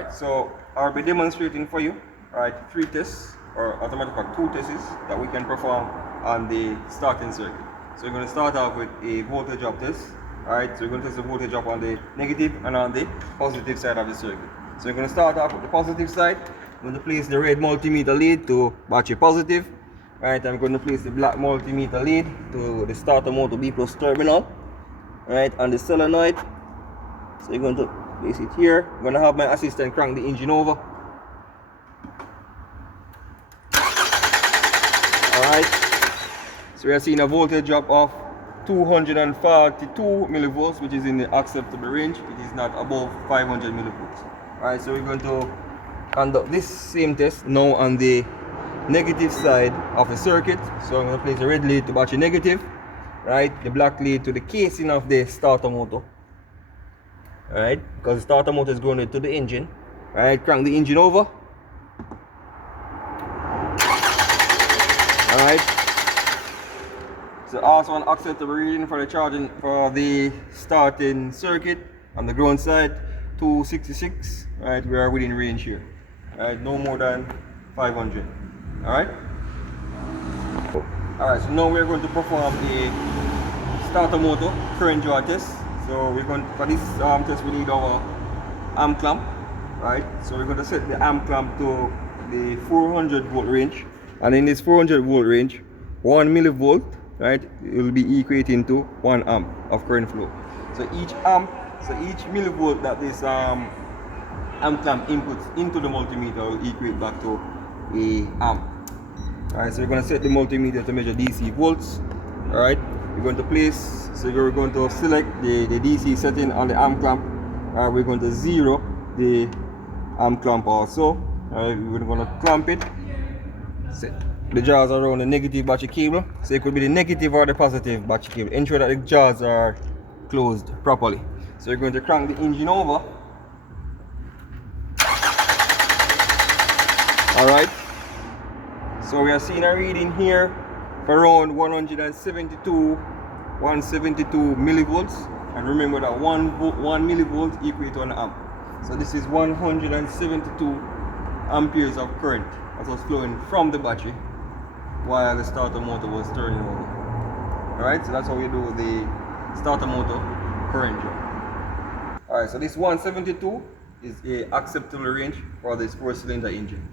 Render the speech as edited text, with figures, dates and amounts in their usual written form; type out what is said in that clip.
Alright, so I'll be demonstrating for you, alright, 3 tests, or automatically 2 tests that we can perform on the starting circuit. So we're going to start off with a voltage drop test. Alright, so we're going to test the voltage drop on the negative and on the positive side of the circuit. So we're going to start off with the positive side. I'm going to place the red multimeter lead to battery positive. Alright, I'm going to place the black multimeter lead to the starter motor B plus terminal. Alright, on the solenoid. So you're going to place it here. I'm going to have my assistant crank the engine over. Alright, so we are seeing a voltage drop of 242 millivolts, which is in the acceptable range. It is not above 500 millivolts. Alright, so we're going to conduct this same test now on the negative side of the circuit. So I'm going to place the red lead to battery negative, right? The black lead to the casing of the starter motor, right? Because the starter motor is going into the engine. Right, crank the engine over. Alright, so also an acceptable reading for the charging for the starting circuit on the ground side, 266. Right, we are within range here. Right, no more than 500. Alright. Alright, so now we're going to perform a starter motor current draw test. So we're going for this test we need our amp clamp. Right, so we're going to set the amp clamp to the 400 volt range. And in this 400 volt range, 1 millivolt, right, it will be equating to 1 amp of current flow. So each millivolt that this amp clamp inputs into the multimeter will equate back to a amp. Alright, so we're going to set the multimeter to measure DC volts. Alright, we're going to place, so we're going to select the DC setting on the amp clamp. We're going to zero the amp clamp also. Alright, we're going to clamp it. Set the jaws around the negative battery cable, so it could be the negative or the positive battery cable. Ensure that the jaws are closed properly. So you're going to crank the engine over. Alright, so we are seeing a reading here for around 172 millivolts, and remember that 1 millivolt equates to an amp. So this is 172 amperes of current that was flowing from the battery while the starter motor was turning over. Alright, so that's how we do the starter motor current draw. Alright, so this 172 is a acceptable range for this 4-cylinder engine.